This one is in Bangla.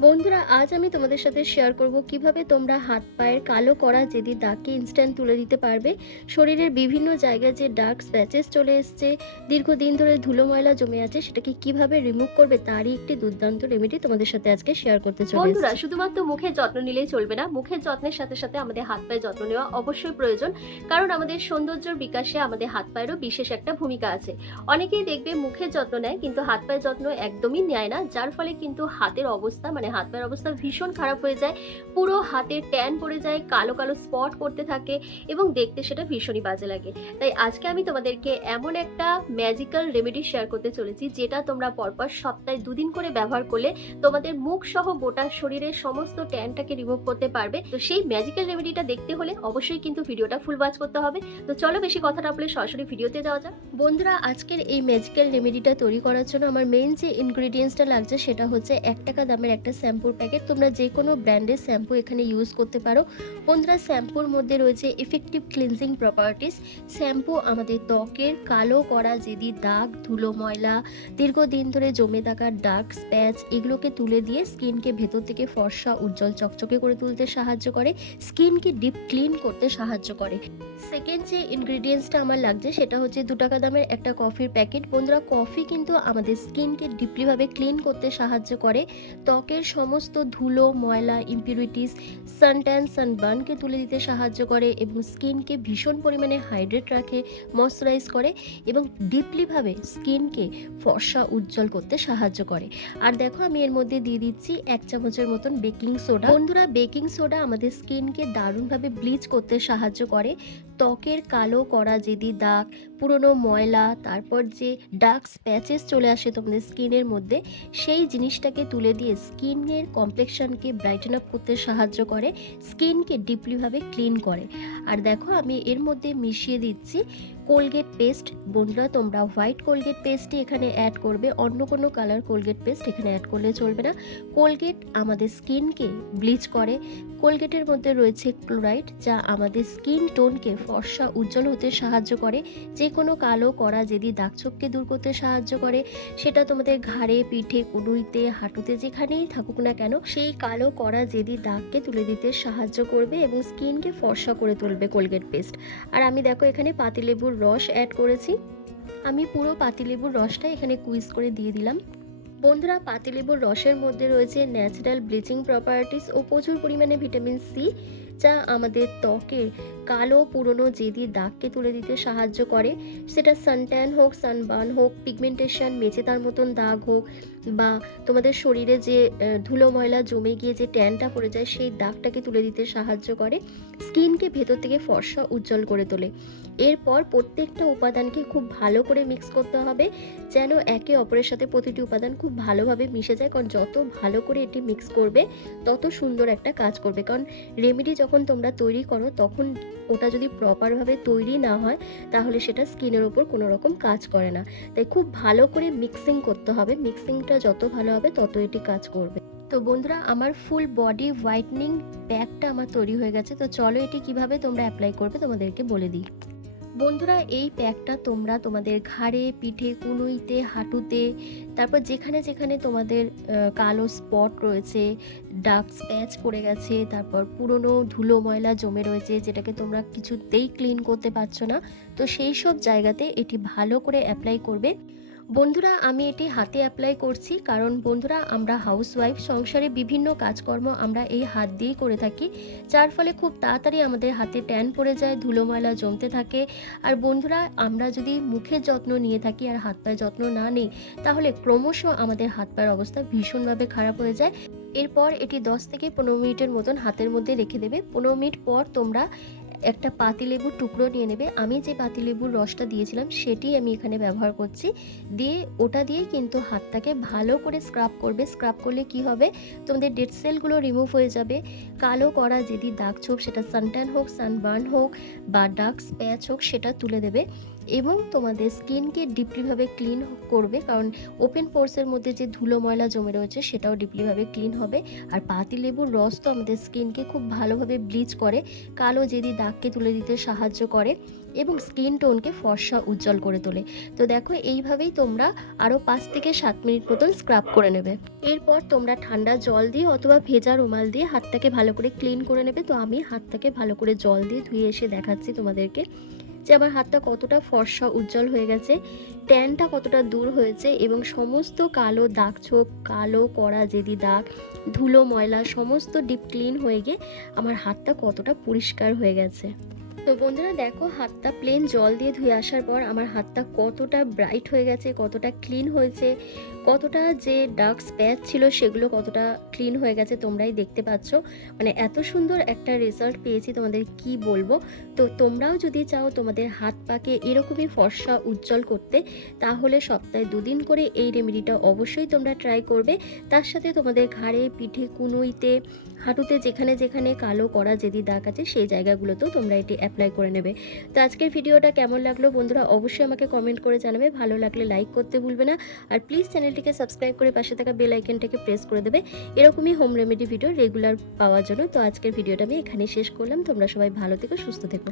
বন্ধুরা আজ আমি তোমাদের সাথে শেয়ার করব কীভাবে তোমরা হাত পায়ের কালো করা যেদি দাগকে ইনস্ট্যান্ট তুলে দিতে পারবে। শরীরের বিভিন্ন জায়গায় যে ডার্ক স্প্যাচেস চলে এসছে দীর্ঘদিন ধরে ধুলো ময়লা জমে আছে সেটাকে কীভাবে রিমুভ করবে তারই একটি দুর্দান্ত রেমেডি তোমাদের সাথে আজকে শেয়ার করতে চলে বন্ধুরা শুধুমাত্র মুখের যত্ন নিলেই চলবে না মুখের যত্নের সাথে সাথে আমাদের হাত পায়ের যত্ন নেওয়া অবশ্যই প্রয়োজন কারণ আমাদের সৌন্দর্যের বিকাশে আমাদের হাত পায়েরও বিশেষ একটা ভূমিকা আছে। অনেকেই দেখবে মুখের যত্ন নেয় কিন্তু হাত পায়ের যত্ন একদমই নেয় না যার ফলে কিন্তু হাতের অবস্থা মানে হাত পায়ের অবস্থা ভীষণ খারাপ হয়ে যায়, পুরো হাতের ট্যান পড়ে যায়, কালো কালো স্পট করতে থাকে এবং দেখতে সেটা ভীষণই বাজে লাগে। তাই আজকে আমি তোমাদেরকে এমন একটা ম্যাজিক্যাল রেমেডি শেয়ার করতে চলেছি, যেটা তোমরা পরপর সপ্তাহে দুদিন করে ব্যবহার করলে তোমাদের মুখ সহ গোটা শরীরের সমস্ত ট্যানটাকে রিমুভ করতে পারবে। তো সেই ম্যাজিক্যাল রেমেডিটা দেখতে হলে অবশ্যই কিন্তু ভিডিওটা ফুল ওয়াচ করতে হবে। তো চলো বেশি কথা না বলে সরাসরি ভিডিওতে যাওয়া যাক। বন্ধুরা, আজকের এই ম্যাজিক্যাল রেমেডিটা তৈরি করার জন্য আমার মেইন যে ইনগ্রেডিয়েন্টসটা লাগছে সেটা হচ্ছে এক টাকা দামের একটা শ্যাম্পুর প্যাকেট, তোমরা যে কোনো ব্র্যান্ডের শ্যাম্পু এখানে ইউজ করতে পারো। বন্ধুরা, শ্যাম্পুর মধ্যে রয়েছে এফেক্টিভ ক্লিনজিং প্রপার্টিস শ্যাম্পু আমাদের ত্বকের কালো করা যেদি দাগ, ধুলো ময়লা, দীর্ঘদিন ধরে জমে থাকা ডার্ক স্প্যাচ এগুলোকে তুলে দিয়ে স্কিনকে ভেতর থেকে ফর্সা, উজ্জ্বল, চকচকে করে তুলতে সাহায্য করে। স্কিনকে ডিপ ক্লিন করতে সাহায্য করে। সেকেন্ড যে ইনগ্রেডিয়েন্টসটা আমার লাগছে, সেটা হচ্ছে দু টাকা দামের একটা কফির প্যাকেট বন্ধুরা কফি কিন্তু আমাদের স্কিনকে ডিপলিভাবে ক্লিন করতে সাহায্য করে। ত্বকের সমস্ত ধুলো, ময়লা ইম্পিউরিটিস সানট্যান সানবার্নকে তুলে দিতে সাহায্য করে এবং স্কিনকে ভীষণ পরিমাণে হাইড্রেট রাখে ময়শ্চারাইজ করে এবং ডিপলিভাবে স্কিনকে ফর্সা, উজ্জ্বল করতে সাহায্য করে। আর দেখো আমি এর মধ্যে দিয়ে দিচ্ছি এক চামচের মতন বেকিং সোডা বন্ধুরা বেকিং সোডা আমাদের স্কিনকে দারুণভাবে ব্লিচ করতে সাহায্য করে। ত্বকের কালো করা যেদি দাগ, পুরনো ময়লা, তারপর যে ডার্ক স্প্যাচেস চলে আসে তোমাদের স্কিনের মধ্যে, সেই জিনিসটাকে তুলে দিয়ে স্কিনের কমপ্লেকশনকে ব্রাইটেন আপ করতে সাহায্য করে স্কিনকে ডিপলিভাবে ক্লিন করে। আর দেখো আমি এর মধ্যে মিশিয়ে দিচ্ছি কোলগেট পেস্ট বন্ধুরা, তোমরা হোয়াইট কোলগেট পেস্টই এখানে অ্যাড করবে। অন্য কোনো কালার কোলগেট পেস্ট এখানে অ্যাড করলে চলবে না। কোলগেট আমাদের স্কিনকে ব্লিচ করে। কোলগেটের মধ্যে রয়েছে ক্লোরাইড যা আমাদের স্কিন টোনকে ফর্সা, উজ্জ্বল হতে সাহায্য করে। যে কোনো কালো করা যদি দাগছোপকে দূর করতে সাহায্য করে, সেটা তোমাদের ঘাড়ে, পিঠে, কুডুইতে, হাঁটুতে যেখানেই থাকুক না কেন, সেই কালো করা যেদি দাগকে তুলে দিতে সাহায্য করবে এবং স্কিনকে ফর্সা করে তুলবে কোলগেট পেস্ট আর আমি দেখো এখানে পাতিলেবুর রস অ্যাড করেছি। আমি পুরো পাতিলেবুর রসটা এখানে কুইজ করে দিয়ে দিলাম। বন্ধুরা, পাতিলেবুর রসের মধ্যে রয়েছে ন্যাচারাল ব্লিচিং প্রপার্টিস ও প্রচুর পরিমাণে ভিটামিন সি যা আমাদের ত্বকের কালো, পুরনো, জেদি দাগকে তুলে দিতে সাহায্য করে। সেটা সানট্যান হোক সানবার্ন হোক পিগমেন্টেশন মেচেদার মতন দাগ হোক বা তোমাদের শরীরে যে ধুলো ময়লা জমে গিয়ে যে ট্যানটা পড়ে যায়, সেই দাগটাকে তুলে দিতে সাহায্য করে। স্কিনকে ভেতর থেকে ফর্সা উজ্জ্বল করে তোলে। এরপর প্রত্যেকটা উপাদানকে খুব ভালো করে মিক্স করতে হবে, যেন একে অপরের সাথে প্রতিটি উপাদান খুব ভালোভাবে মিশে যায়। কারণ যত ভালো করে এটি মিক্স করবে, তত সুন্দর একটা কাজ করবে। কারণ রেমেডি যখন তোমরা তৈরি করো, তখন ওটা যদি প্রপারভাবে তৈরি না হয়, তাহলে সেটা স্কিনের ওপর কোনো রকম কাজ করে না। তাই খুব ভালো করে মিক্সিং করতে হবে। মিক্সিংটা যত ভালো হবে তত এটি কাজ করবে। তো বন্ধুরা, আমার ফুল বডি হোয়াইটনিং প্যাকটা আমার তৈরি হয়ে গেছে। তো চলো এটি কীভাবে তোমরা অ্যাপ্লাই করবে তোমাদেরকে বলে দিই। বন্ধুরা, এই প্যাকটা তোমরা তোমাদের ঘাড়ে, পিঠে, কুনুইতে, হাঁটুতে, তারপর যেখানে যেখানে তোমাদের কালো স্পট রয়েছে ডার্ক স্প্যাচ পড়ে গেছে, তারপর পুরনো ধুলো ময়লা জমে রয়েছে, যেটাকে তোমরা কিছুতেই ক্লিন করতে পারছ না, তো সেই সব জায়গাতে এটি ভালো করে অ্যাপ্লাই করবে। বন্ধুরা, আমি এটি হাতে অ্যাপ্লাই করছি কারণ বন্ধুরা, আমরা হাউসওয়াইফ সংসারে বিভিন্ন কাজকর্ম আমরা এই হাত দিয়েই করে থাকি। যার ফলে খুব তাড়াতাড়ি আমাদের হাতে ট্যান পড়ে যায় ধুলো ময়লা জমতে থাকে। আর বন্ধুরা, আমরা যদি মুখের যত্ন নিয়ে থাকি আর হাত পায়ের যত্ন না নিই, তাহলে ক্রমশ আমাদের হাত পায়ের অবস্থা ভীষণভাবে খারাপ হয়ে যায়। এরপর এটি 10 থেকে পনেরো মিনিটের মতন হাতের মধ্যে রেখে দেবে। পনেরো মিনিট পর তোমরা একটা পাতিলেবুর টুকরো নিয়ে নেবে। আমি যে পাতিলেবুর রসটা দিয়েছিলাম সেটি আমি এখানে ব্যবহার করছি। দিয়ে ওটা দিয়েই কিন্তু হাতটাকে ভালো করে স্ক্রাব করবে। স্ক্রাব করলে কি হবে? তোমাদের ডেড সেলগুলো রিমুভ হয়ে যাবে। কালো করা যদি দাগ ছোপ, সেটা সানট্যান হোক সানবার্ন হোক বা ডার্ক স্প্যাচ হোক, সেটা তুলে দেবে। এবং তোমাদের স্কিনকে ডিপলিভাবে ক্লিন করবে, কারণ ওপেন পোর্সের মধ্যে যে ধুলো ময়লা জমে রয়েছে সেটাও ডিপলিভাবে ক্লিন হবে। আর পাতিলেবুর রস তো আমাদের স্কিনকে খুব ভালোভাবে ব্লিচ করে, কালো জেদি দাগকে তুলে দিতে সাহায্য করে এবং স্কিন টোনকে ফর্সা উজ্জ্বল করে তোলে। তো দেখো, এইভাবেই তোমরা আরও পাঁচ থেকে সাত মিনিট মতন স্ক্রাব করে নেবে। এরপর তোমরা ঠান্ডা জল দিয়ে অথবা ভেজা রুমাল দিয়ে হাতটাকে ভালো করে ক্লিন করে নেবে। তো আমি হাতটাকে ভালো করে জল দিয়ে ধুয়ে এসে দেখাচ্ছি তোমাদেরকে। যে আমার হাতটা কতটা ফর্সা, উজ্জ্বল হয়ে গেছে ট্যানটা কতটা দূর হয়েছে এবং সমস্ত কালো দাগ ছোপ, কালো কড়া জেদি দাগ, ধুলো ময়লা, সমস্ত ডিপ ক্লিন হয়ে গিয়ে আমার হাতটা কতটা পরিষ্কার হয়ে গেছে। তো বন্ধুরা দেখো, হাতটা প্লেন জল দিয়ে ধুয়ে আসার পর আমার হাতটা কতটা ব্রাইট হয়ে গেছে, কতটা ক্লিন হয়েছে, কতটা যে ডার্ক স্প্যাচ ছিল সেগুলো কতটা ক্লিন হয়ে গেছে তোমরাই দেখতে পাচ্ছ। মানে এত সুন্দর একটা রেজাল্ট পেয়েছি তোমাদের কি বলব? তো তোমরাও যদি চাও তোমাদের হাত পাকে এরকমই ফর্সা উজ্জ্বল করতে, তাহলে সপ্তাহে দুদিন করে এই রেমেডিটা অবশ্যই তোমরা ট্রাই করবে। তার সাথে তোমাদের ঘাড়ে, পিঠে, কুনুইতে, হাঁটুতে যেখানে যেখানে কালো করা যেদি দাগ আছে সেই জায়গাগুলোতেও তোমরা এটি অ্যাপ্লাই করে নেবে। তো আজকের ভিডিওটা কেমন লাগল বন্ধুরা অবশ্যই আমাকে কমেন্ট করে জানাবে। ভালো লাগলে লাইক করতে ভুলবে না। আর প্লিজ চ্যানেলটিকে সাবস্ক্রাইব করে পাশে থাকা বেল আইকনটাকে প্রেস করে দেবে। এরকমই হোম রেমেডি ভিডিও রেগুলার পাওয়ার জন্য। তো আজকের ভিডিওটা আমি এখানেই শেষ করলাম। তোমরা সবাই ভালো থেকো, সুস্থ থেকো।